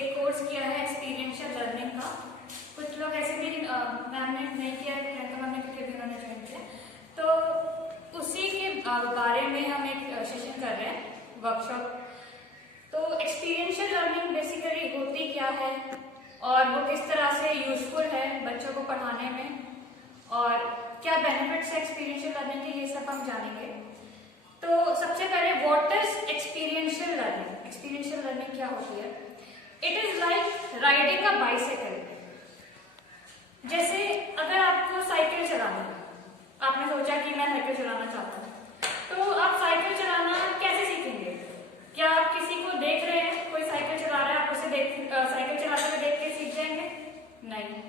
एक कोर्स किया है एक्सपीरियंशियल लर्निंग का। कुछ लोग ऐसे भी मैम ने नहीं किया है, प्रियंका मैम ने, क्योंकि उन्होंने ज्वाइन किया, तो उसी के बारे में हम एक सेशन कर रहे हैं, वर्कशॉप। तो एक्सपीरियंशियल लर्निंग बेसिकली होती क्या है और वो किस तरह से यूजफुल है बच्चों को पढ़ाने में, और क्या बेनिफिट्स है एक्सपीरियंशियल लर्निंग के, ये सब हम जानेंगे। तो सबसे पहले what is experiential learning. Experiential learning क्या होती है? It is like riding a bicycle. जैसे अगर आपको साइकिल चलाना, आपने सोचा कि मैं साइकिल चलाना चाहता हूँ, तो आप साइकिल चलाना कैसे सीखेंगे? क्या आप किसी को देख रहे हैं, कोई साइकिल चला रहा है, आप उसे साइकिल चलाते हुए देख के सीख जाएंगे? नहीं।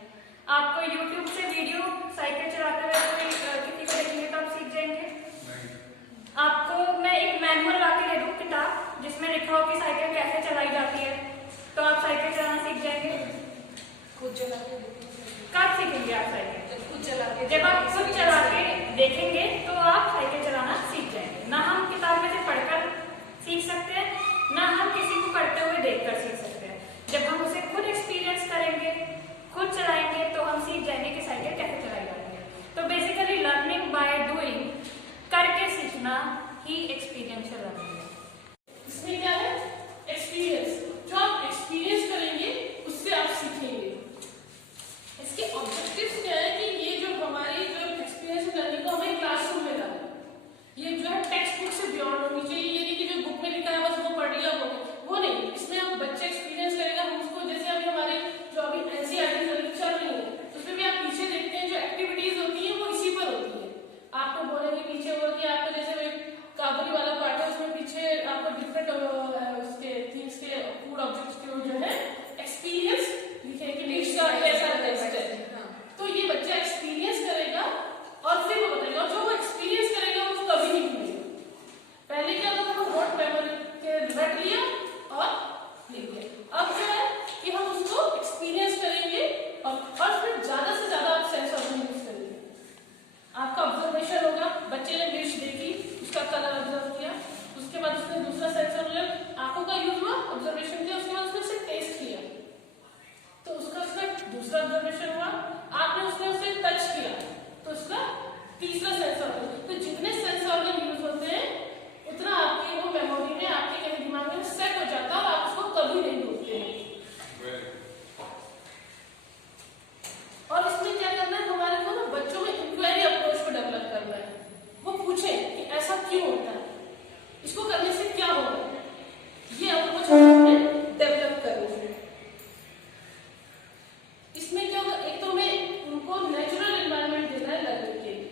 आपको यूट्यूब से वीडियो साइकिल चलाते हुए कोई किसी को देखेंगे तो आप सीख जाएंगे? आपको मैं एक मैनुअल ला के दे दूं, किताब जिसमें लिखा हो कि साइकिल कैसे चलाई जाती है, तो आप साइकिल चलाना सीख जाएंगे? खुद चला के कब सीखेंगे आप साइकिल? खुद चला के। जब आप खुद चला के देखेंगे तो आप साइकिल चलाना सीख जाएंगे। ना हम किताब में से पढ़कर सीख सकते हैं, ना हम किसी को करते हुए देखकर सीख सकते हैं। जब हम उसे खुद एक्सपीरियंस करेंगे, खुद चलाएंगे, तो हम सीख जाएंगे कि साइकिल कैसे चलाई जाती है। तो बेसिकली लर्निंग बाय डूइंग, करके सीखना ही एक्सपीरियंशियल लर्निंग है। इसमें क्या है? एक्सपीरियंस। जो आप एक्सपीरियंस करेंगे उससे आप सीखेंगे। इसके ऑब्जेक्टिव्स क्या है कि ये जो हमारी जो एक्सपीरियंस लर्निंग को हमें क्लासरूम में लाना, ये जो है टेक्स्ट बुक से बियॉन्ड होनी चाहिए। ये नहीं कि जो बुक में लिखा है बस वो पढ़ लिया, वो नहीं। इसमें हम बच्चे एक्सपीरियंस करेगा, हम उसको, जैसे अभी हमारे जो अभी एनसीईआरटी चल रही है उसमें भी आप पीछे देखते हैं जो एक्टिविटीज होती है वो इसी पर होती है। आपको बोलेंगे पीछे वो कि आपको जैसे काबुली वाला पार्ट है उसमें पीछे आपको डिफरेंट उसके थिंग्स के फूड ऑब्जेक्ट्स के जो है एक्सपीरियंस लिखे कि डिश का कैसा टेस्ट है। तो ये बच्चा एक्सपीरियंस करेगा और फिर वो बताएगा, और जो वो एक्सपीरियंस करेगा वो कभी नहीं भूलेगा। पहले क्या होता था, नोट मेमोरी के रट लिया और लिख लिया। अब जो है कि हम उसको एक्सपीरियंस करेंगे और फिर ज्यादा से ज्यादा आप सेंस ऑर्गन यूज करेंगे। आपका ऑब्जर्वेशन होगा, बच्चे ने डिश देखी, उसका कलर ऑब्जर्व किया, उसके बाद उसने दूसरा सेंस ऑर्गन आंखों का यूज हुआ, ऑब्जर्वेशन किया, उसके बाद उसने उसे टेस्ट किया, तो उसका दूसरा ऑब्जर्वेशन हुआ, आपने उसने टच किया, तो उसका तीसरा सेंस ऑर्गन। तो जितने सेंस ऑर्गन यूज होते हैं उतना आपके वो मेमोरी में, आपके कहीं दिमाग में सेट हो जाता है और आप उसको कभी नहीं भूलते हैं। और इसमें क्या करना है, हमारे को ना बच्चों में इंक्वायरी अप्रोच को डेवलप करना है। वो पूछे कि ऐसा क्यों होता है, इसको करने से क्या होगा, ये अप्रोच हमें डेवलप करना है। इसमें क्या होगा, एक तो हमें उनको नेचुरल एनवायरनमेंट देना है लर्निंग के लिए,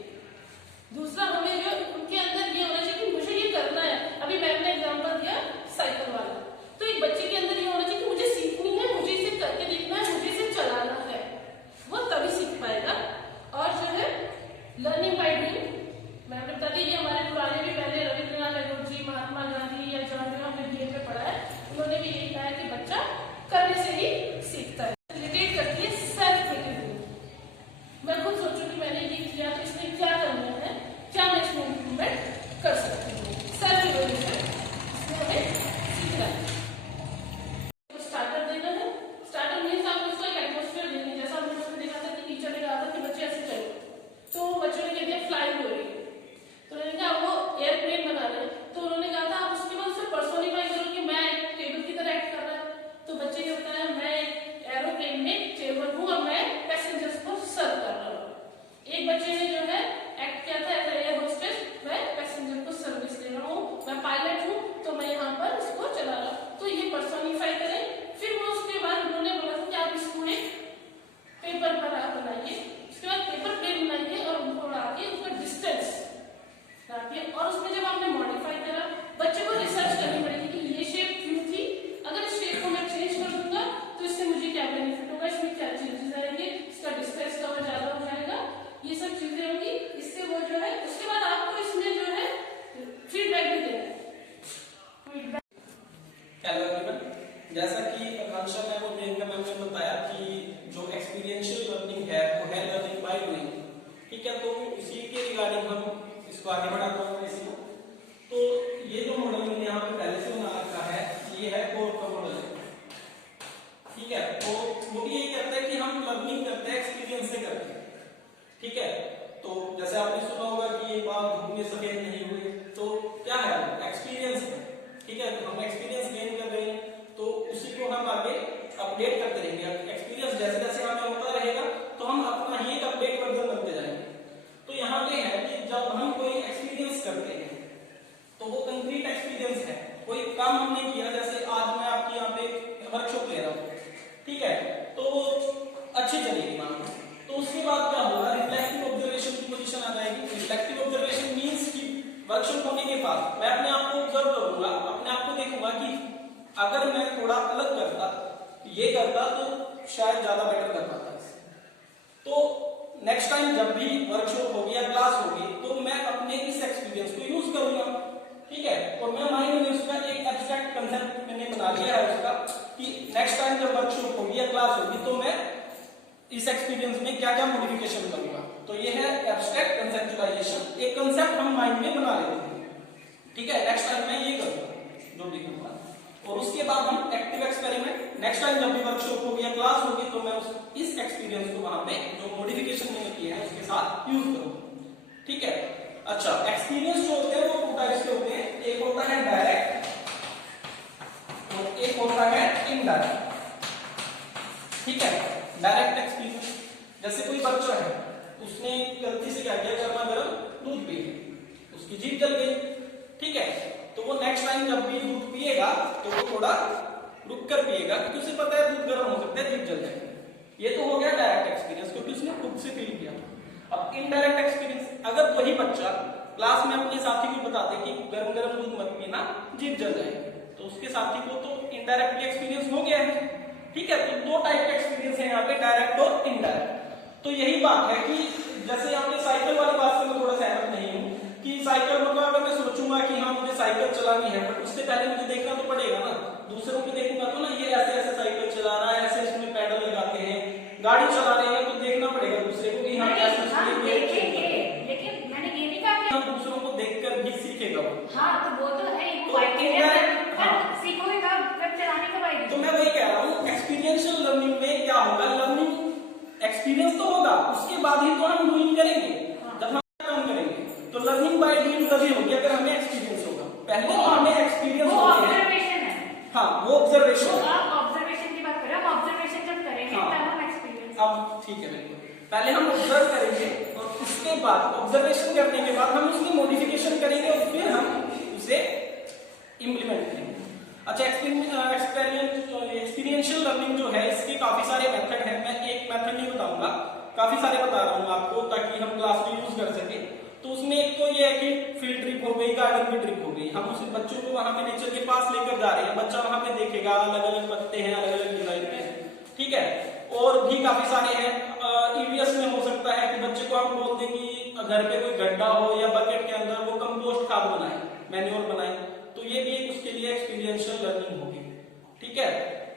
दूसरा हमें जो उनके अंदर ये होना चाहिए कि मुझे ये करना है। अभी मैम ने एग्जांपल दिया साइकिल वाला, तो एक बच्चे के अंदर ये होना चाहिए कि मुझे सीखनी है, मुझे इसे करके देखना है, मुझे इसे चलाना है, वो तभी सीख पाएगा। और जो है लर्निंग बाय डूइंग, मैम ने बता दी, ये हमारे पुराने भी पहले रविंद्रनाथ टैगोर जी, महात्मा गांधी या जॉन जो हमने बीए में पढ़ा है, उन्होंने भी यही कहा है कि बच्चा करने से ही सीखता है। रिलेटेट करती है सेल्फ मोटिवेशन। मैं खुद सोचूं कि मैंने ये किया तो इसमें क्या करना है, क्या मैं इसमें इम्प्रूवमेंट कर सकती हूँ। सेल्फ मोटिवेशन इसमें हमें सीखना है। स्टार्टर देना है। स्टार्टर मीन्स आप उसको एक एटमॉस्फेयर देंगे। जैसा हमने उसमें देखा था कि टीचर ने कहा था कि बच्चे ऐसे चलो, तो बच्चों ने कह दिया फ्लाइंग हो रही है, तो उन्होंने कहा वो एयरप्लेन बना रहे हैं, तो उन्होंने कहा था आप उसके बाद उसे पर्सोनिफाई करो कि मैं एक टेबल की तरह एक्ट कर रहा है। तो बच्चे ने बताया मैं एरोप्लेन में टेबल हूँ और मैं पैसेंजर्स को सर्व कर रहा हूँ। एक बच्चे ने जो है एक्ट किया था एज एयर होस्टेस, मैं पैसेंजर को सर्विस दे रहा हूँ, मैं पायलट हूँ, तो मैं यहाँ पर इसको चला रहा हूँ। तो ये पर्सोनिफाई करें। फिर वो उसके बाद उन्होंने बोला था कि आप इसको एक पेपर पर बनाइए, उसके बाद पेपर प्लेन बनाइए और उनको उड़ा के उसका डिस्टेंस रखिए। और उसमें जब आपने मॉडिफाई करा, बच्चे को रिसर्च करनी पड़ेगी कि ये शेप क्यों थी, अगर इस शेप को मैं चेंज कर दूंगा तो इससे मुझे क्या बेनिफिट होगा, इसमें क्या चेंजेस आएंगे, इसका डिस्टेंस कवर ज्यादा हो जाएगा, ये सब चीजें होंगी। इससे वो जो है उसके बाद आपको इसमें जो है फीडबैक भी देना है। जैसा कि आकांक्षा मैम और प्रियंका मैम ने बताया कि जो एक्सपीरियंशियल लर्निंग है वो है लर्निंग बाय डूइंग, ठीक है। तो इसी के रिगार्डिंग हम इसको आगे बढ़ाते हैं इसको। तो ये जो मॉडल मैंने यहाँ पे पहले से बना रखा है, ये है कोर का मॉडल। ठीक है, तो जैसे आपने सुना होगा कि ये बाल धूप में सफेद नहीं हुए, तो क्या है, एक्सपीरियंस है। ठीक है, तो हम एक्सपीरियंस गेन कर रहे हैं, तो उसी को हम आगे अपडेट करते रहेंगे। एक्सपीरियंस जैसे जैसे हमें होता रहेगा तो हम अपना ही एक अपडेट वर्जन बनते जाएंगे। तो यहाँ पे है कि जब हम कोई एक्सपीरियंस करते हैं तो वो कंक्रीट एक्सपीरियंस है, कोई काम हमने किया, जैसे आज मैं आपके यहाँ पे वर्कशॉप ले रहा हूँ, ठीक है, तो वो अच्छी चलेगी मान लो, तो उसके बाद क्या होगा, रिफ्लेक्टिव ऑब्जर्वेशन की पोजीशन आ जाएगी। रिफ्लेक्टिव ऑब्जर्वेशन मींस कि वर्कशॉप होने के बाद मैं अपने आप को ऑब्जर्व करूंगा, अपने आप को देखूंगा कि अगर मैं थोड़ा अलग करता, ये करता, तो शायद ज्यादा बेटर कर पाता। तो नेक्स्ट टाइम जब भी वर्कशॉप होगी या क्लास होगी तो मैं अपने इस एक्सपीरियंस को यूज करूंगा। ठीक है, और मैं माइंड में उसका एक एब्स्ट्रैक्ट कंसेप्ट मैंने बना लिया है उसका कि नेक्स्ट टाइम जब वर्कशॉप होगी या क्लास होगी तो मैं इस एक्सपीरियंस में क्या क्या मॉडिफिकेशन करूंगा। तो ये है एब्स्ट्रैक्ट कंसेप्चुअलाइजेशन, एक कंसेप्ट हम माइंड में बना लेते हैं। ठीक है, नेक्स्ट टाइम मैं ये करूंगा जो भी करूंगा, और उसके बाद हम एक्टिव एक्सपेरिमेंट नेक्स्ट टाइम जब भी वर्कशॉप होगी या क्लास होगी तो मैं इस एक्सपीरियंस को वहां पे जो मॉडिफिकेशन मैंने किए हैं उसके साथ यूज करूंगा। ठीक है, अच्छा, एक्सपीरियंस जो होते हैं वो दो टाइप्स के होते हैं, एक होता है डायरेक्ट और एक होता है इनडायरेक्ट। ठीक है, डायरेक्ट एक्सपीरियंस, जैसे कोई बच्चा है, उसने गलती से क्या किया, गर्मा गर्म दूध पी, उसकी जीभ जल गई। ठीक है, तो वो नेक्स्ट टाइम जब भी दूध पिएगा तो वो थोड़ा रुक कर पिएगा, क्योंकि उसे पता है दूध गर्म हो सकता है, जीभ जल जाएगी। ये तो हो गया डायरेक्ट एक्सपीरियंस, क्योंकि उसने खुद से फील किया। अब इनडायरेक्ट एक्सपीरियंस, अगर वही बच्चा क्लास में अपने साथी को बता दे कि गर्म गर्म दूध मत पीना, जीभ जल जाएगी, तो उसके साथी को तो इनडायरेक्टली एक्सपीरियंस हो गया है। ठीक है, तो दो टाइप के एक्सपीरियंस है यहाँ पे, डायरेक्ट और इनडायरेक्ट। तो यही बात है कि जैसे आपने साइकिल वाली बात से मैं थोड़ा सहमत नहीं हूँ कि साइकिल मतलब अगर मैं सोचूंगा कि हाँ मुझे साइकिल चलानी है, बट उससे पहले मुझे देखना तो पड़ेगा ना, दूसरों को देखूंगा तो ना ये ऐसे ऐसे साइकिल चला रहा है, ऐसे इसमें पैडल लगाते हैं, गाड़ी चला रहे हैं, तो देखना पड़ेगा दूसरे को कि हाँ ऐसे देखेंगे, लेकिन मैंने ये नहीं कहा कि हम दूसरों को देखकर भी सीखेगा वो। हाँ, तो वो तो है ही, सीखोगे कब चलाने कब आएगी। तो मैं वही कह रहा हूँ, एक्सपीरियंशियल लर्निंग में क्या होगा, लर्निंग एक्सपीरियंस तो होगा, उसके बाद ही तो हम डूइंग करेंगे। जब हम काम करेंगे तो लर्निंग बाय डूइंग तभी होगी अगर हमें एक्सपीरियंस होगा। पहले तो हमें एक्सपीरियंस वो ऑब्जर्वेशन है। हाँ, वो ऑब्जर्वेशन है। आप ऑब्जर्वेशन की बात कर रहे हो, हम ऑब्जर्वेशन जब करेंगे तब हम एक्सपीरियंस। अब ठीक है, बिल्कुल, पहले हम ऑब्जर्व करेंगे और उसके बाद ऑब्जर्वेशन करने के बाद हम उसमें मॉडिफिकेशन करेंगे और फिर हम उसे इम्प्लीमेंट करेंगे। अच्छा, एक्सपीरियंशियल लर्निंग जो है इसके काफी सारे मेथड हैं, मैं एक मेथड नहीं बताऊंगा, काफी सारे बता रहा हूँ आपको ताकि हम क्लास में यूज कर सके। तो उसमें एक तो ये है कि फील्ड ट्रिप हो गई, गार्डन की ट्रिप हो गई, हम उस बच्चों को वहां पे नेचर के पास लेकर जा रहे हैं, बच्चा वहां पे देखेगा अलग अलग पत्ते हैं, अलग अलग डिजाइन के हैं। ठीक है, और भी काफी सारे हैं। ईवीएस में हो सकता है कि बच्चे को हम बोल दें कि घर पे कोई गड्ढा हो या बकेट के अंदर वो कंपोस्ट खाद बनाए, मैन्योर बनाए, तो ये भी एक उसके लिए एक्सपीरियंशियल लर्निंग होगी। ठीक है,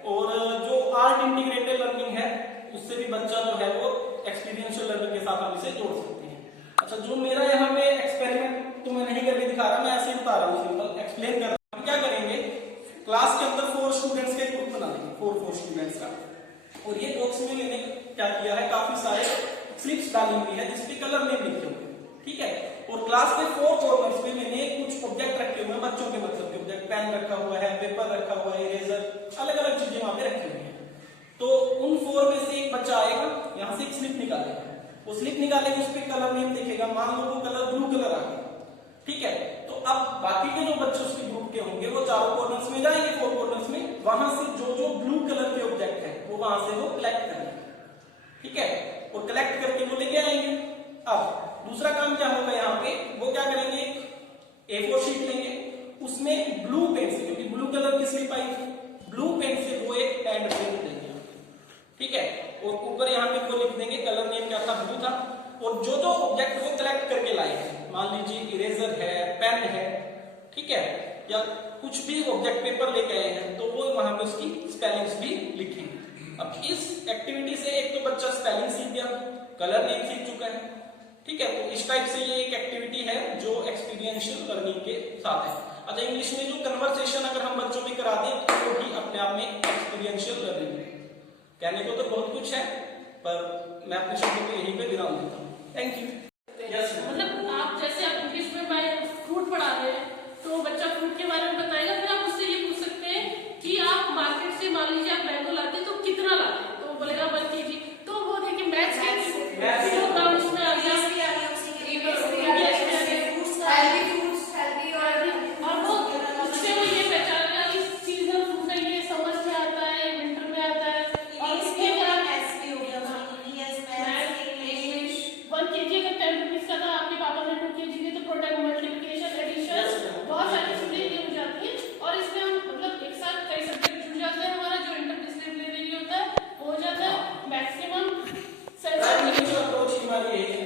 और जो आर्ट इंटीग्रेटेड लर्निंग है उससे भी बच्चा जो है वो एक्सपीरियंशियल लर्निंग के साथ हम इसे जोड़ सकते हैं। अच्छा, जो मेरा यहाँ पे एक्सपेरिमेंट तो मैं नहीं करके दिखा रहा, मैं ऐसे ही बता रहा हूँ, सिंपल एक्सप्लेन कर रहा हूँ। हम क्या करेंगे, क्लास के अंदर 4 स्टूडेंट्स का ग्रुप बना लेंगे, 4 स्टूडेंट्स का, और ये बॉक्स में मैंने क्या किया है, काफी सारे स्लिप्स डाली हुई है जिसपे कलर नेम लिखे हुए। ठीक है, और क्लास के 4 कॉर्नर्स में मैंने कुछ ऑब्जेक्ट रखे हुए हैं, बच्चों के मतलब के ऑब्जेक्ट, पेन रखा हुआ है, पेपर रखा हुआ है, इरेजर, अलग अलग चीजें वहां पे रखी हुई है। तो उन 4 में से एक बच्चा आएगा, यहाँ से एक स्लिप निकालेगा, वो स्लिप निकालेगा, उस पर कलर नेम लिखेगा, मान लो वो कलर ब्लू कलर आ गया। ठीक है, तो अब बाकी के जो बच्चे उसके ग्रुप के होंगे वो चारों कॉर्नर्स में जाएंगे, 4 कॉर्नर्स में, वहां से जो जो ब्लू कलर के ऑब्जेक्ट है वो वहां से वो कलेक्ट करेंगे। ठीक है, और कलेक्ट करके वो लेके आएंगे। अब दूसरा काम क्या होगा, यहाँ पे वो क्या करेंगे, A4 शीट लेंगे, उसमें ब्लू पेन से, क्योंकि ब्लू कलर की स्लिप आई थी, ब्लू पेन से वो एक पेन पेन देंगे। ठीक है, और ऊपर यहाँ पे वो लिख देंगे कलर नेम क्या था, ब्लू था, और जो जो ऑब्जेक्ट वो कलेक्ट करके लाए हैं, मान लीजिए इरेजर है, पेन है, ठीक है, या कुछ भी ऑब्जेक्ट पेपर लेके आए हैं, तो वो वहां पे उसकी स्पेलिंग्स भी लिखेंगे। अब इस एक्टिविटी से एक तो बच्चा स्पेलिंग सीख गया, कलर नेम सीख चुका है। ठीक है, तो इस टाइप से ये एक एक्टिविटी है जो एक्सपीरियंशियल लर्निंग के साथ है। अच्छा, इंग्लिश में जो कन्वर्सेशन अगर हम बच्चों में करा दें तो भी अपने आप में एक्सपीरियंशियल लर्निंग है। कहने को तो बहुत कुछ है, पर मैं अपने शब्दों को यहीं पे विराम देता हूँ। Thank you. यस मतलब आप जैसे आप इंग्लिश में फ्रूट पढ़ा रहे हैं तो बच्चा फ्रूट के बारे में बताएगा, फिर आप उससे ये पूछ सकते हैं कि आप मार्केट से मान लीजिए आप मैंगो लाते हैं तो कितना लाते हैं, तो वो बोलेगा 1 kg। तो वो देखिए मैथ्स के किलोग्राम उसमें आ गया, और वो उससे वो ये पहचानेगा कि सीजनल फ्रूट है, ये समर में आता है, विंटर में आता है, और इसके बाद 1 kg अगर 10 रुपीज का था, आपके पापा ने 2 kg दिए, तो प्रोडक्ट मल्टीप्लिकेशन एडिशन बहुत सारी चीजें ये हो जाती हैं। और इसमें हम मतलब एक साथ कई सब्जेक्ट जुड़ जाते हैं, हमारा जो इंटरडिसिप्लिनरी होता है वो हो जाता है। मैक्सिमम सेंस अप्रोच हमारी है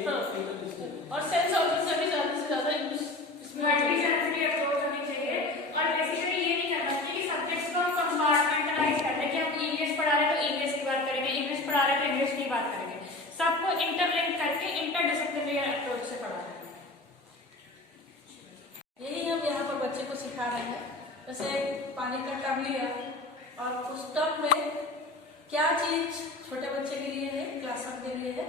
और सेंस ऑब्जेक्ट से भी ज्यादा से ज्यादा इसमें मल्टीसेंसरी अप्रोच होनी चाहिए। और बेसिकली ये नहीं करना चाहिए कि सब्जेक्ट्स को हम कंपार्टमेंटलाइज कर लें कि हम इंग्लिश पढ़ा रहे हैं तो इंग्लिश की बात करेंगे, इंग्लिश पढ़ा रहे हैं तो इंग्लिश की बात करेंगे। सबको इंटरलिंक करके इंटरडिसिप्लिनरी अप्रोच से पढ़ा रहे हैं। यही हम यहाँ पर बच्चे को सिखा रहे हैं। जैसे पानी का टब लिया और उस टब में क्या चीज छोटे बच्चे के लिए है, क्लास 1 के लिए है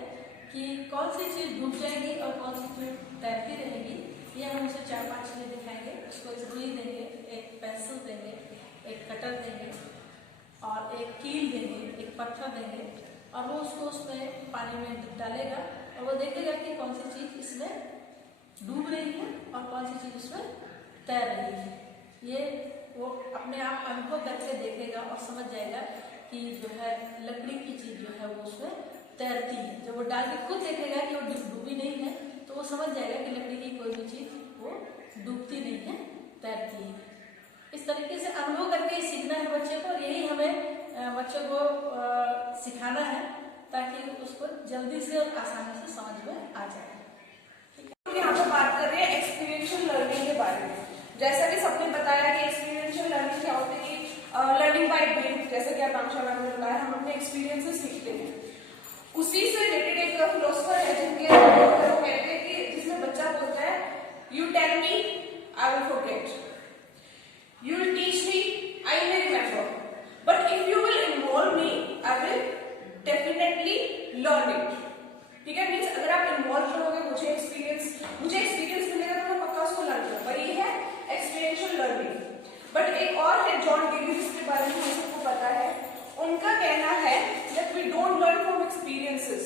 कि कौन सी चीज डूब जाएगी और कौन सी चीज तैरती रहेगी। ये हम उसे 4-5 चीजें दिखाएंगे। उसको एक रुई देंगे, एक पेंसिल देंगे, एक कटर देंगे और एक कील देंगे, एक पत्थर देंगे, और वो उसको उसमें पानी में डालेगा और वो देखेगा कि कौन सी चीज इसमें डूब रही है और कौन सी चीज उसमें तैर रही है। ये वो अपने आप अनुभव करके देखेगा और समझ जाएगा कि जो है लकड़ी की चीज जो है वो उसमें तैरती है। जब वो डाल के खुद देखेगा कि वो डूबी नहीं है तो वो समझ जाएगा कि लकड़ी की कोई भी चीज वो डूबती नहीं है, तैरती है। इस तरीके से अनुभव करके ही सीखना है बच्चे को, और यही हमें बच्चों को सिखाना है ताकि उसको जल्दी से और आसानी से समझ में आ जाए। यहाँ पर बात कर रहे हैं एक्सपीरियंशियल लर्निंग के बारे में। जैसा कि सबने बताया कि एक्सपीरियंशियल लर्निंग क्या होती है कि लर्निंग बाय डूइंग, जैसे कि आकांक्षा मैम ने बताया, हम अपने एक्सपीरियंस से सीखते हैं। उसी से रिलेटेड एक फिलोसफर है जिनके वो कहते हैं कि जिसमें बच्चा बोलता है you tell me I will forget, you will teach me I may remember, but if you will involve me I will definitely learn it. ठीक है, मीन्स अगर आप इन्वॉल्व करोगे, मुझे एक्सपीरियंस मिलेगा तो मैं पक्का उसको लर्न करूंगा। ये है एक्सपीरियंशियल लर्निंग। बट एक और है जॉन डेवी, जिसके बारे में हम सबको पता है। उनका कहना है that we don't learn from experiences।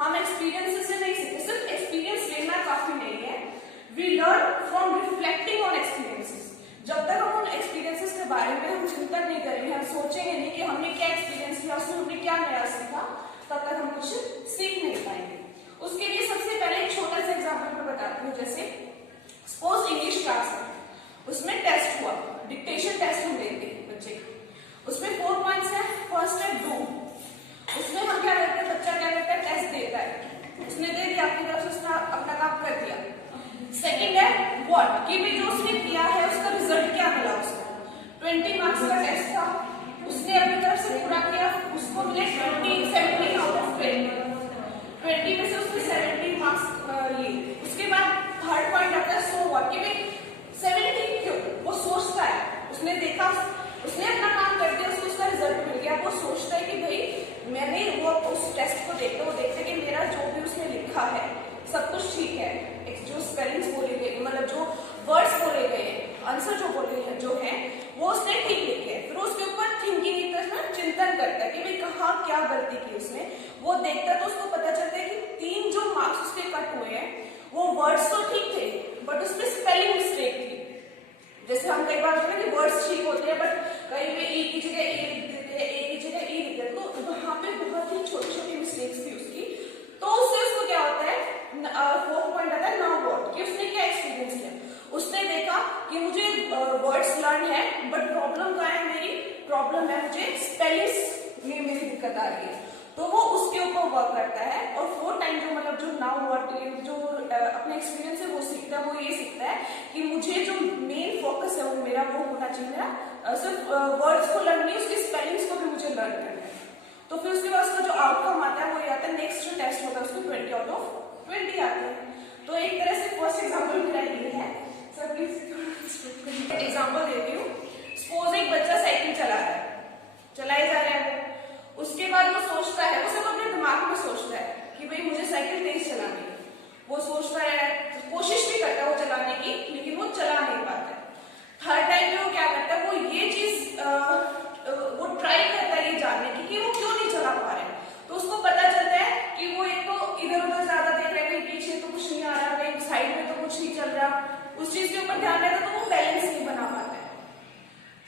हम एक्सपीरियंसेस से नहीं सीखते, सिर्फ एक्सपीरियंस लेना काफी नहीं है। We learn from reflecting on experiences। जब तक हम उन एक्सपीरियंसेस के बारे में हम चिंतन नहीं करेंगे, हम सोचेंगे नहीं कि हमने क्या एक्सपीरियंस किया, उसमें हमने क्या नया सीखा, तब तक हम कुछ सीख नहीं पाएंगे। उसके लिए सबसे पहले एक छोटा सा एग्जाम्पल मैं बताती हूँ। जैसे सपोज इंग्लिश क्लास है, उसमें टेस्ट हुआ, डिक्टेशन टेस्ट हम लेते हैं बच्चे का। उसमें 4 पॉइंट्स है। फर्स्ट है डू, उसमें हम क्या करते हैं, बच्चा क्या करता है, टेस्ट देता है, उसने दे दिया, आपकी तरफ से उसने अपना काम कर दिया। सेकंड है व्हाट, कि भी जो उसने किया है उसका रिजल्ट क्या मिला उसको। 20 मार्क्स का टेस्ट था, उसने अपनी तरफ से पूरा किया, उसको मिले 17 आउट ऑफ 20 में से उसने 17 मार्क्स लिए। उसके बाद थर्ड पॉइंट आता है सो व्हाट, कि भाई 17 क्यों, वो सोचता है, उसने देखा, उसने अपना काम कर दिया, उसको उसका रिजल्ट मिल गया, वो सोचता है कि भाई मैंने वो उस टेस्ट को देखते, वो देखते कि मेरा जो भी उसने लिखा है सब कुछ ठीक है, जो स्पेलिंग्स बोले गए, मतलब जो वर्ड्स बोले गए, आंसर जो बोले हैं जो है वो उसने ठीक लिखे हैं। फिर उसके ऊपर थिंकिंग करना, चिंतन करता है कि भाई कहाँ क्या गलती की उसने। वो देखता है तो उसको पता चलता है कि 3 जो मार्क्स उसके कट हुए हैं वो वर्ड्स तो ठीक थे बट उसमें स्पेलिंग मिस्टेक थी। जैसे हम कई बार होते हैं कि वर्ड्स ठीक होते हैं बट कहीं पे ई की जगह ए लिख देते हैं, ए की जगह ई लिख देते हैं, तो वहां पे बहुत ही छोटी छोटी मिस्टेक्स थी उसकी। तो उससे उसको क्या होता है, 4th पॉइंट आता है नाउ व्हाट, कि उसने क्या एक्सपीरियंस किया। उसने देखा कि मुझे वर्ड्स लर्न है बट प्रॉब्लम क्या है, मेरी प्रॉब्लम है मुझे स्पेलिंग्स में मेरी दिक्कत आ रही है, तो वो उसके ऊपर वर्क करता है। और 4th टाइम जो मतलब जो नाउ व्हाट जो अपने एक्सपीरियंस से वो सीखता है, वो ये सीखता है कि मुझे जो मेन फोकस है वो मेरा वो होना चाहिए, मेरा सिर्फ वर्ड्स को लर्न नहीं, उसकी स्पेलिंग्स को भी मुझे लर्न करना है। तो फिर उसके बाद उसका जो आउटकम आता है वो ये आता है, नेक्स्ट जो टेस्ट होता है उसको 20 आउट ऑफ 20 आते हैं। तो एक तरह से फर्स्ट एग्जाम्पल मेरा ये है। सर प्लीज एग्जाम्पल देती हूँ। सपोज एक बच्चा साइकिल चला रहा है, चलाए जा रहा है, उसके बाद वो सोचता है, वो सिर्फ अपने दिमाग में सोचता है कि भाई मुझे साइकिल तेज चलानी है। वो सोचता है, कोशिश भी करता है वो चलाने की, लेकिन वो चला नहीं पाता है। थर्ड टाइम में वो क्या करता है, वो ये चीज वो ट्राई करता है ये जानने की कि वो क्यों नहीं चला पा रहे। तो उसको पता चलता है कि वो एक तो इधर उधर ज्यादा देख रहा है, कहीं पीछे तो कुछ नहीं आ रहा, कहीं साइड में तो कुछ नहीं चल रहा, उस चीज के ऊपर ध्यान रहता है, तो वो बैलेंस नहीं बना पाता है।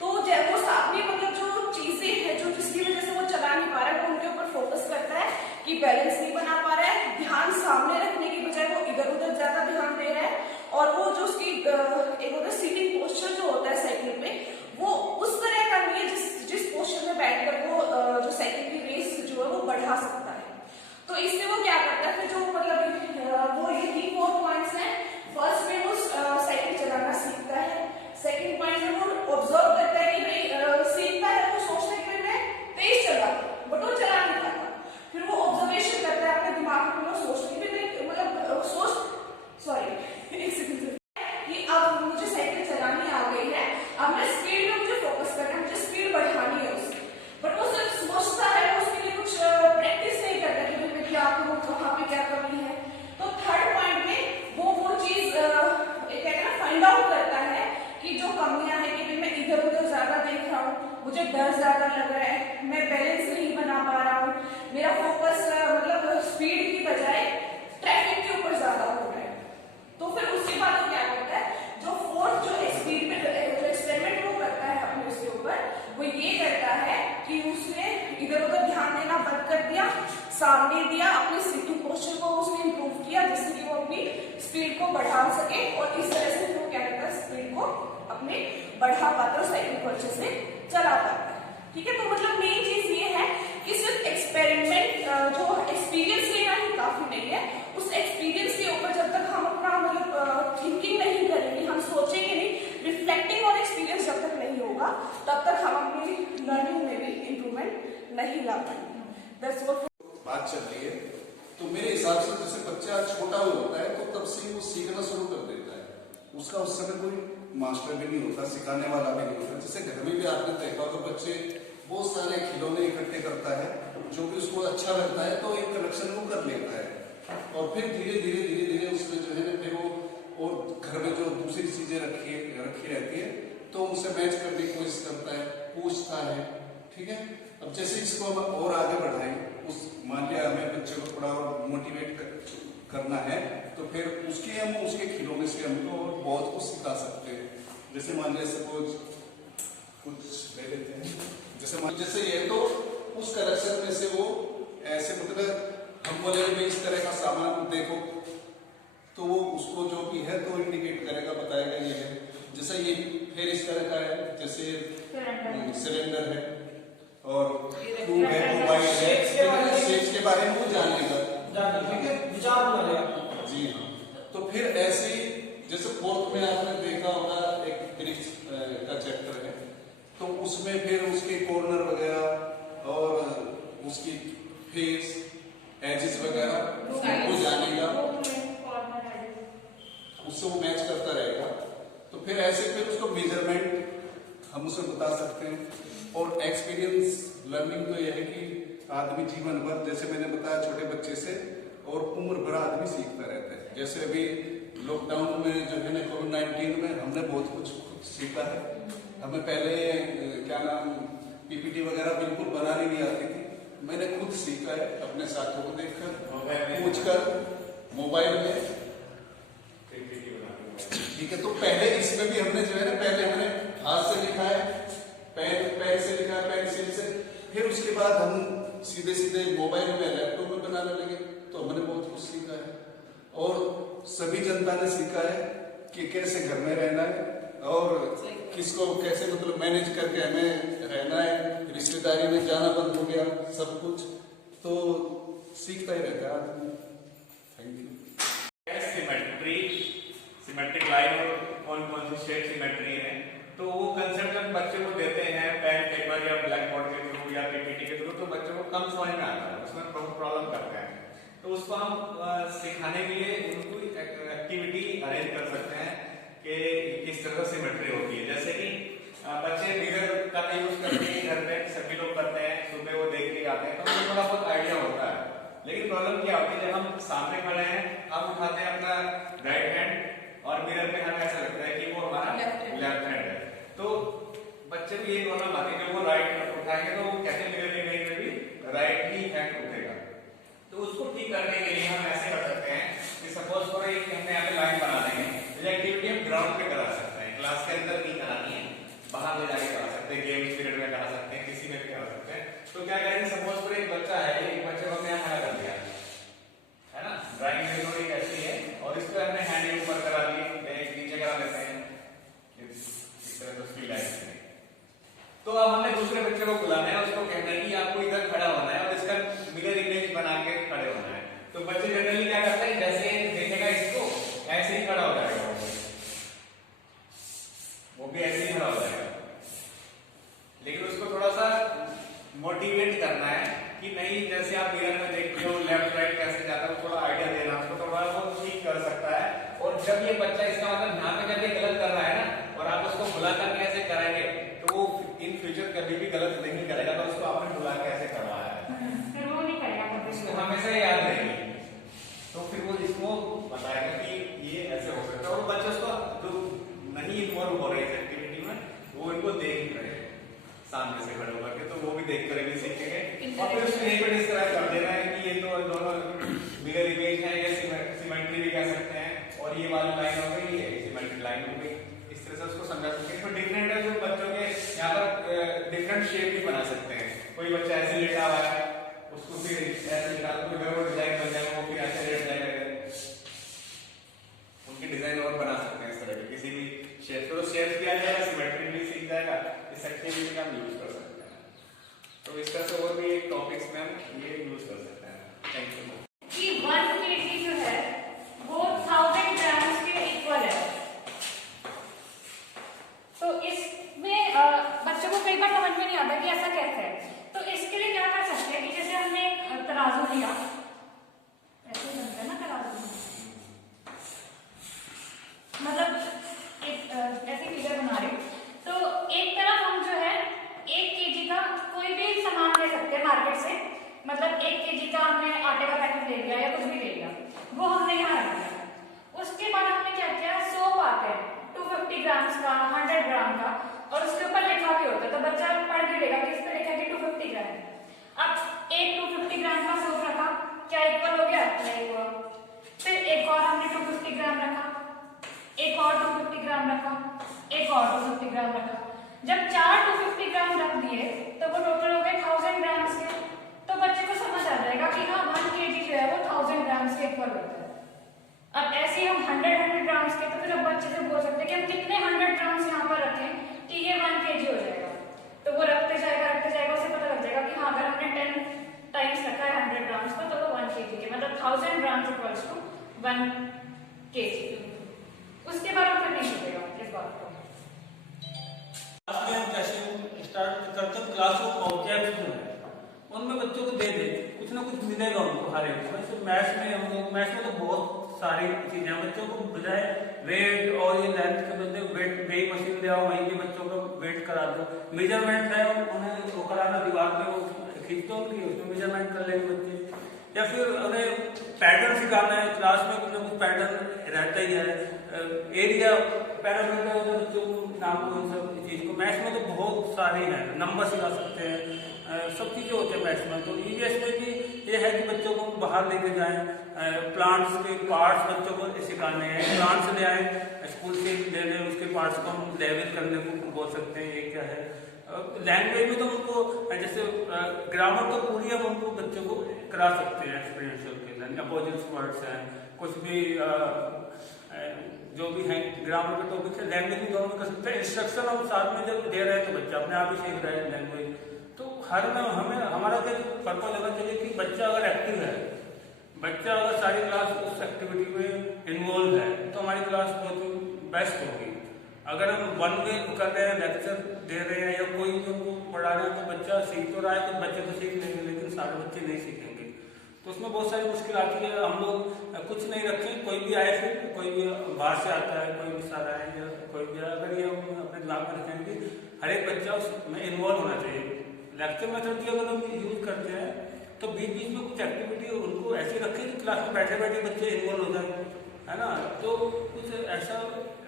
तो जब वो अपनी मतलब जो चीजें हैं जो जिसकी वजह से वो चला नहीं पा रहा है, वो उनके ऊपर फोकस करता है कि बैलेंस नहीं बना पा रहा है, ध्यान सामने रखने की बजाय वो इधर उधर ज्यादा ध्यान दे रहा है, और वो जो उसकी एक होता है सीटिंग पोस्चर जो होता है साइकिल पे, वो उस तरह का नहीं है जिस पोस्चर में बैठकर वो जो साइकिल की रेस जो है वो बढ़ा सकता है। तो इससे वो क्या करता है, फिर जो मतलब वो ये 3 4 पॉइंट्स हैं। फर्स्ट में वो साइकिल चलाना सीखता है, सेकंड पॉइंट में वो ऑब्जर्व करता है कि भाई सीखता है, वो सोचता है कि मैं तेज चला, बट वो चला नहीं पाता। फिर वो ऑब्जर्वेशन करता है अपने दिमाग में, वो सोचता है कि मतलब कि अब मुझे साइकिल चलानी आ गई है, अब मैं स्पीड में मुझे फोकस करना है, मुझे स्पीड बढ़ानी है उसकी। बट वो सिर्फ सोचता है, उसके लिए कुछ प्रैक्टिस नहीं करता कि मैं क्या करूँ, कहाँ पे क्या कमी है। तो थर्ड पॉइंट में वो चीज कहते हैं ना, फाइंड आउट करता है कि जो कमियां हैं कि मैं इधर उधर ज्यादा देख रहा हूँ, मुझे डर ज्यादा लग रहा है, मैं बैलेंस नहीं बना पा रहा हूँ, मेरा फोकस मतलब स्पीड की बजाय ट्रैफिक के ऊपर ज्यादा हो रहा है। तो फिर उसके बाद वो क्या करता है, जो फोर्थ जो एक्सपेरिमेंट वो करता है अपने उसके ऊपर, वो ये करता है कि उसने इधर उधर ध्यान देना बंद कर दिया, सामने दिया, अपने सीटिंग पोस्चर को उसने इंप्रूव किया जिससे कि वो अपनी स्पीड को बढ़ा सके, और इस तरह से वो क्या करता है, स्पीड को अपने बढ़ा पाता है, साइकिल को अच्छे से चला पाता है। ठीक है, तो मतलब मेन चीज ये है कि सिर्फ एक्सपेरिमेंट जो एक्सपीरियंस लेना ही काफी नहीं है, उस एक्सपीरियंस के ऊपर जब तक हम अपना मतलब थिंकिंग नहीं करेंगे, हम सोचेंगे नहीं, रिफ्लेक्टिंग और एक्सपीरियंस जब तक नहीं होगा, तब तक हम अपनी लर्निंग में भी इम्प्रूवमेंट नहीं ला पाएंगे। दैट्स व्हाट बात चल रही है। तो मेरे हिसाब से जैसे बच्चा छोटा होता है तो तब से वो सीखना शुरू कर देता है, उसका उस समय कोई मास्टर भी नहीं होता, सिखाने वाला भी नहीं होता। जैसे घर में भी आपने देखा तो बच्चे बहुत सारे खिलौने इकट्ठे करता है, जो भी उसको अच्छा लगता है तो एक कलेक्शन वो कर लेता है, और फिर धीरे धीरे उसमें जो है ना फिर वो, और घर में जो दूसरी चीजें रखी रहती है तो उनसे मैच करने की कोशिश करता है, पूछता है। ठीक है, अब जैसे इसको हम और आगे बढ़ाएंगे, उस मान लिया हमें बच्चे को थोड़ा और मोटिवेट करना है, तो फिर उसके खिलौने से हमको बहुत कुछ सिखा सकते हैं। जैसे मान लिया सपोज कुछ ले लेते हैं, जैसे ये तो उस कलेक्शन में से वो ऐसे मतलब हम बोले भाई इस तरह का सामान देखो, तो वो उसको जो भी है तो इंडिकेट करेगा, बताएगा ये है। जैसे ये फिर इस तरह का है, जैसे सिलेंडर है और ट्यूब है, मोबाइल है, शेप्स के बारे में वो जान लेगा, ठीक है, विचार बना लेगा। जी हाँ। तो फिर ऐसे ही जैसे फोर्थ में आपने देखा होगा एक फिजिक्स का चैप्टर है, तो उसमें फिर उसके कॉर्नर वगैरह और उसकी फेस एजेस वगैरह वो जानेगा, उससे वो मैच करता रहेगा। तो फिर ऐसे फिर उसको मेजरमेंट हम उसे बता सकते हैं। और एक्सपीरियंस लर्निंग तो यह है कि आदमी जीवन भर, जैसे मैंने बताया छोटे बच्चे से और उम्र भर आदमी सीखता रहता है। जैसे अभी लॉकडाउन में जो है ना कोविड-19 में हमने बहुत कुछ सीखा है। हमें पहले क्या नाम पीपीटी वगैरह बिल्कुल बनानी नहीं आती थी, मैंने खुद सीखा है अपने साथियों को देखकर, पूछकर मोबाइल में। ठीक है, तो पहले इसमें भी हमने जो है ना, पहले हमने हाथ से लिखा है, पेन से लिखा है, पेंसिल से, फिर उसके बाद हम सीधे मोबाइल में लैपटॉप में बनाने लगे, तो हमने बहुत कुछ सीखा है। और सभी जनता ने सीखा है कि कैसे घर में रहना है और किसको कैसे मतलब मैनेज करके हमें रहना है, रिश्तेदारी में जाना बंद हो गया सब कुछ, तो सीखता ही रहता है आदमी। Thank you. सिमेट्रिक लाइन और कौन सी शेप सिमेट्री है, तो वो कंसेप्ट हम बच्चे को देते हैं पेन पेपर या ब्लैक बोर्ड के थ्रू या पीपीटी के थ्रू, तो बच्चों को कम समझ में आता है, उसमें बहुत प्रॉब्लम करते हैं। तो उसको हम सिखाने के लिए उनको एक्टिविटी अरेंज कर सकते हैं कि किस तरह से सिमेट्री होती है। जैसे कि बच्चे मिरर का यूज करते हैं, घर पे सभी लोग करते हैं, सुबह वो देख के आते हैं, तो उनको थोड़ा बहुत आइडिया होता है। लेकिन प्रॉब्लम क्या होती है, जब हम सामने खड़े हैं, हम उठाते हैं अपना राइट हैंड और मिरर में हमें ऐसा लगता है कि वो हमारा लेफ्ट हैंड है। तो बच्चे भी ये नॉर्मल बात है, जब वो राइट उठाएंगे तो वो कहते हैं मिरर इमेज में भी राइट ही हैंड उठेगा। तो उसको ठीक करने के लिए हम ऐसे कर सकते हैं कि सपोज फॉर एक हमने यहाँ पे लाइन बना देंगे, ये एक्टिविटी हम ग्राउंड पे करा सकते हैं, क्लास के अंदर नहीं करानी है, बाहर ले जाके करा सकते हैं, गेम्स पीरियड में करा सकते हैं, किसी में भी करा सकते हैं। तो क्या करेंगे, सपोज फॉर एक बच्चा है, एक बच्चे को हमने खड़ा कर दिया है ना, ड्राइंग में थोड़ी ऐसी है, और इसको हमने हैंड ऊपर करा दी, नीचे करा लेते हैं इस तरह से उसकी लाइन से। तो अब हमने दूसरे बच्चे को बुलाना है, उसको कहना है कि आपको इधर खड़ा होना है और इसका मिरर इमेज बना के खड़े होना है। तो बच्चे जनरली क्या करते हैं, जैसे देखेगा इसको ऐसे ही खड़ा हो जाएगा, वो भी ऐसे ही खड़ा हो जाएगा। लेकिन उसको थोड़ा सा मोटिवेट करना है कि नहीं, जैसे आप मिरर में देखते हो लेफ्ट राइट कैसे जाता है, थोड़ा आइडिया देना उसको, थोड़ा वो ठीक कर सकता है। और जब ये बच्चा, इसका मतलब यहाँ पे जब ये गलत कर रहा है ना, और आप उसको बुला करके ऐसे कराएंगे तो वो इन फ्यूचर कभी भी गलत नहीं करेगा। तो उसको आपने बुला के ऐसे करवाया है, फिर वो नहीं करेगा कभी, उसको हमेशा याद रहेगी। तो फिर वो इसको बताएगा कि ये ऐसे हो सकता है, और बच्चे उसको जो नहीं इन्वॉल्व हो रहे इस एक्टिविटी में, वो इनको देख रहे हैं सामने से खड़े होकर के, तो वो भी देख कर भी सीखेंगे। और फिर उसको यही पर डिस्क्राइब कर देना है कि ये तो दोनों मिरर इमेज है, या सिमेट्री भी कह सकते हैं, और ये वाली लाइन हो गई, ये सिमेट्रिक लाइन हो गई। इस तरह से उसको समझा सकते हैं। तो डिफरेंट है, जो बच्चों के यहाँ पर डिफरेंट शेप भी बना सकते हैं। कोई बच्चा ऐसे लेटा हुआ है, उसको फिर ऐसे लेटा, तो वो डिजाइन बन जाएगा, वो फिर ऐसे लेट जाएगा, उनकी डिजाइन और बना सकते हैं इस तरह के किसी भी शेप। तो शेप भी आ जाएगा, सिमेट्री भी सीख जाएगा, इस एक्टिविटी का हम यूज कर सकते हैं। तो इस तरह से और भी टॉपिक्स में हम ये यूज कर सकते हैं। Thank you. कि 1 kg जो है वो 1000 ग्राम्स के इक्वल है। तो इसमें बच्चों को कई बार समझ में नहीं आता कि ऐसा कैसे है। तो इसके लिए क्या कर सकते हैं कि जैसे हमने तराजू लिया, ऐसे बनता है ना तराजू, मतलब एक ऐसी फिगर बना रही हूँ। तो एक तरफ हम जो है 1 kg का कोई भी सामान ले सकते हैं मार्केट से, मतलब 1 kg का हमने आटे का पैकेट ले लिया या कुछ भी ले लिया, वो हमने यहाँ रख दिया। उसके बाद हमने क्या किया, सोप आते हैं 250 ग्राम्स का, 100 ग्राम का, और उसके ऊपर लिखा भी होता है, तो बच्चा पढ़ के लेगा कि इस पर लिखा है कि 250 ग्राम। अब एक 250 ग्राम का सोप रखा, क्या इक्वल हो गया? नहीं हुआ। फिर एक और हमने 250 ग्राम रखा, एक और 250 ग्राम रखा, एक और 250 ग्राम रखा। जब 4 250 ग्राम रख दिए तो वो टोटल हो गए 1000 ग्राम्स के। तो बच्चे को समझ आ जाएगा कि हाँ 1 kg जो है वो 1000 ग्राम्स के इक्वल होता है। अब ऐसे ही हम 100 ग्राम्स के, तो फिर अब बच्चे से बोल सकते हैं कि हम कितने 100 ग्राम्स यहाँ पर रखें कि ये 1 kg हो जाएगा। तो वो रखते जाएगा, उसे पता लग जाएगा कि हाँ अगर हमने 10 टाइम्स रखा है 100 ग्राम्स का, तो वो 1 kg के, मतलब 1000 ग्राम्स इक्वल्स टू 1 kg। उसके बाद फिर नहीं छूटेगा इस बात को। क्लास में हम कैसे स्टार्ट करते हैं, क्लासरूम ऑब्जेक्ट्स जो है उनमें बच्चों को दे दे, कुछ ना कुछ मिलेगा उनको हर एक। वैसे मैथ्स में हम लोग, मैथ्स में तो बहुत सारी चीजें बच्चों को बजाय वेट और ये लेंथ के बदले वेट वेइंग मशीन ले आओ, वहीं पे बच्चों का वेट करा दो। मेजरमेंट है उन्हें वो कराना, दीवार पे वो खींच दो उनकी, उसमें मेजरमेंट कर लेंगे बच्चे। या फिर उन्हें पैटर्न सिखाना है, क्लास में कुछ ना कुछ पैटर्न रहता ही है, एरिया पैरामीटर होता है बच्चों को नाम को, इन सब चीज को। मैथ्स में तो बहुत सारे हैं, नंबर सिखा सकते हैं, सब चीजें होते हैं मैथ्स में। तो ईवीएस में भी ये है कि बच्चों को बाहर लेके जाएं, प्लांट्स के पार्ट्स बच्चों को सिखाने हैं, प्लांट्स ले आए स्कूल से ले लें, उसके पार्ट्स को हम लेवल करने को बोल सकते हैं, ये क्या है। लैंग्वेज में तो उनको जैसे ग्रामर तो पूरी हम उनको बच्चों को करा सकते हैं एक्सपीरियंशियल के लिए, अपोजिट्स वर्ड्स हैं, कुछ भी जो भी हैं ग्रामर के टॉपिक है, लैंग्वेज भी दोनों में कर सकते हैं। इंस्ट्रक्शन हम साथ में जब दे रहे हैं तो बच्चा अपने आप ही सीख रहा है लैंग्वेज। तो हर में हमें हमारा क्या पर्पज होना चाहिए कि बच्चा अगर एक्टिव है, बच्चा अगर सारी क्लास उस एक्टिविटी में इन्वॉल्व है तो हमारी क्लास बहुत बेस्ट होगी। अगर हम वन वे कर रहे हैं, लेक्चर दे रहे हैं या कोई भी उनको पढ़ा रहे हैं, तो बच्चा सीख तो रहा है, कुछ बच्चे तो सीख लेंगे लेकिन सारे बच्चे नहीं सीखेंगे। तो उसमें बहुत सारी मुश्किल आती है। हम लोग कुछ नहीं रखें, कोई भी आए, फिर कोई भी बाहर से आता है, कोई भी सारा है या कोई भी, अगर ये हम अपने दिमाग में रखेंगे हर एक बच्चा उसमें इन्वॉल्व होना चाहिए। लेक्चर मेथड की अगर हम यूज करते हैं तो बीच बीच में कुछ एक्टिविटी उनको ऐसी रखें कि क्लास में बैठे बैठे बच्चे इन्वॉल्व हो जाए, है ना। तो कुछ ऐसा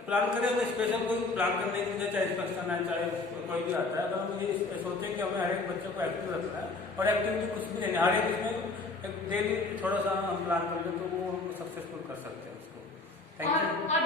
प्लान करें, हमें स्पेशल कोई प्लान करने की, चाहे इंस्पेक्शन है चाहे कोई भी आता है, अगर हम ये सोचें कि हमें हर एक बच्चे को एक्टिव रखना है और एक्टिविटी कुछ भी नहीं, हर एक इसमें डेली थोड़ा सा हम प्लान कर लें तो वो सक्सेसफुल कर सकते हैं उसको। Thank you. और